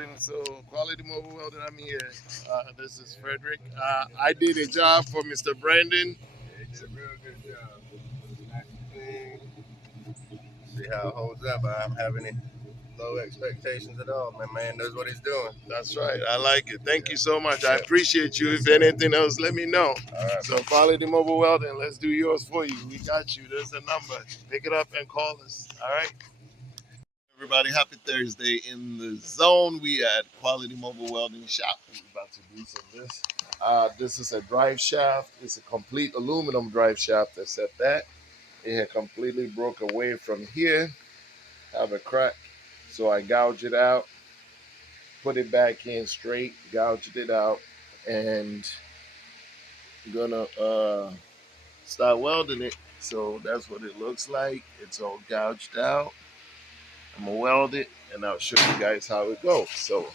Welding. So Quality Mobile Welding, I'm here. This is Frederick. I did a job for Mr. Brandon. Yeah, he did a real good job. Nice and clean. See how it holds up. I don't have any low expectations at all. My man knows what he's doing. That's right. I like it. Thank Yeah. you so much. I Yeah. appreciate you. If anything else, let me know. All right. So Quality Mobile Welding, let's do yours for you. We got you. There's a number. Pick it up and call us. All right. Everybody, happy Thursday in the zone. We at Quality Mobile Welding Shop. We're about to do some of this. This is a drive shaft. It's a complete aluminum drive shaft, except that it had completely broke away from here. Have a crack. So I gouged it out, put it back in straight, gouged it out, and gonna start welding it. So that's what it looks like. It's all gouged out. I'm gonna weld it and I'll show you guys how it goes. So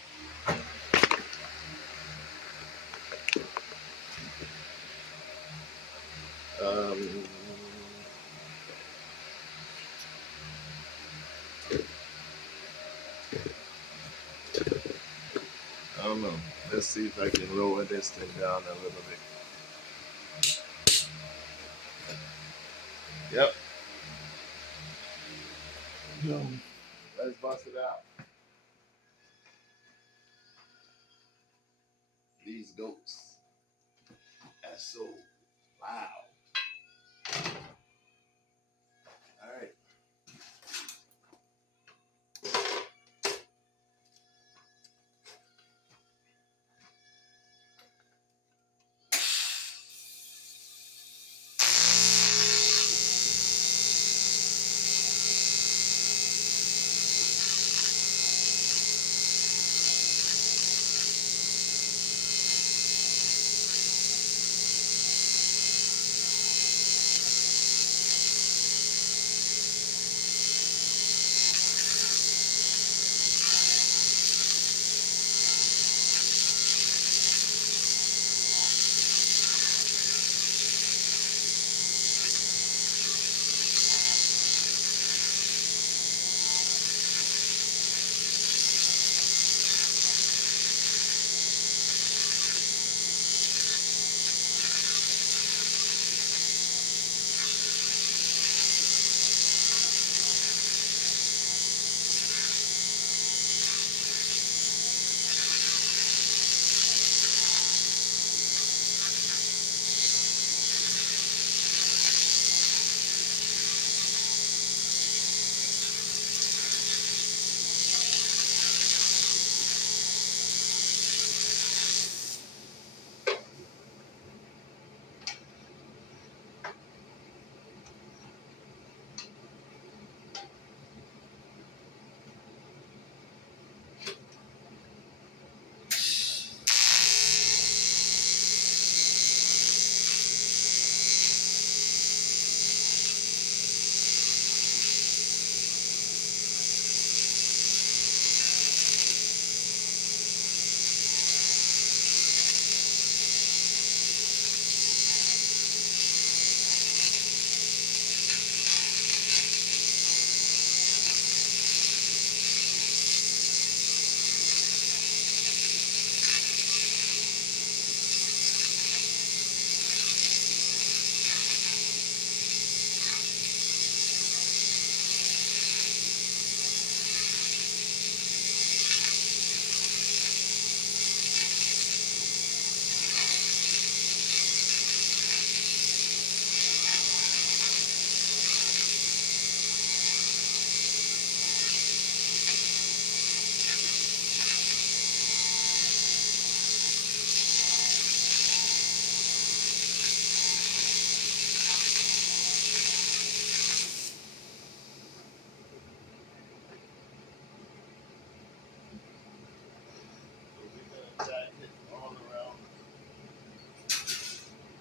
um, I don't know. Let's see if I can lower this thing down a little bit. Yep. Let's bust it out. These goats. That's so loud. All right.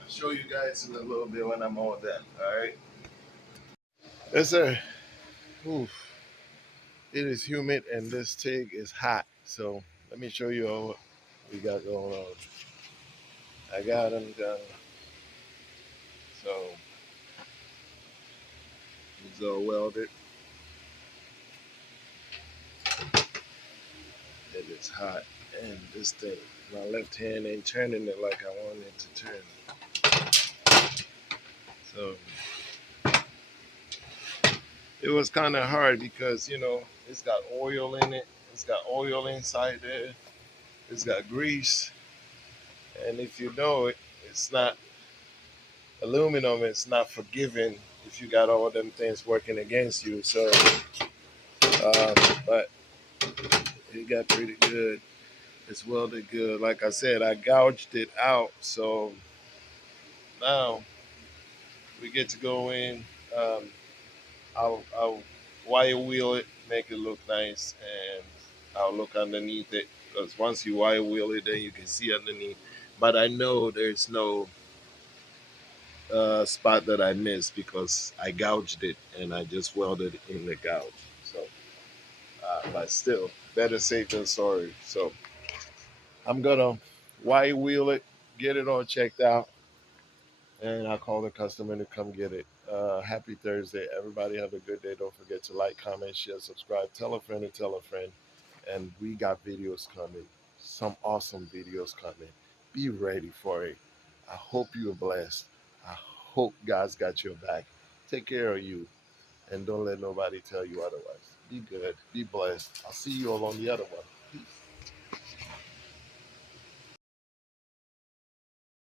I'll show you guys in a little bit when I'm all done. All right. Yes, sir. Oof. It is humid and this TIG is hot. So let me show you all what we got going on. I got them done. So it's all welded. It is hot, and this thing, my left hand ain't turning it like I want it to turn. So it was kind of hard because it's got oil in it. It's got oil inside there. It's got grease, and if you know it, it's not aluminum. It's not forgiving if you got all them things working against you. So, um, but it got pretty good. It's welded good. Like I said, I gouged it out, so now we get to go in. Um, I'll wire wheel it, make it look nice, and I'll look underneath it because once you wire wheel it, then you can see underneath. But I know there's no spot that I missed because I gouged it and I just welded in the gouge. So, but still, better safe than sorry. So I'm gonna wire wheel it, get it all checked out, and I'll call the customer to come get it. Happy Thursday. Everybody have a good day. Don't forget to like, comment, share, subscribe. Tell a friend and tell a friend. And we got videos coming. Some awesome videos coming. Be ready for it. I hope you're blessed. I hope God's got your back. Take care of you. And don't let nobody tell you otherwise. Be good. Be blessed. I'll see you all on the other one. Peace.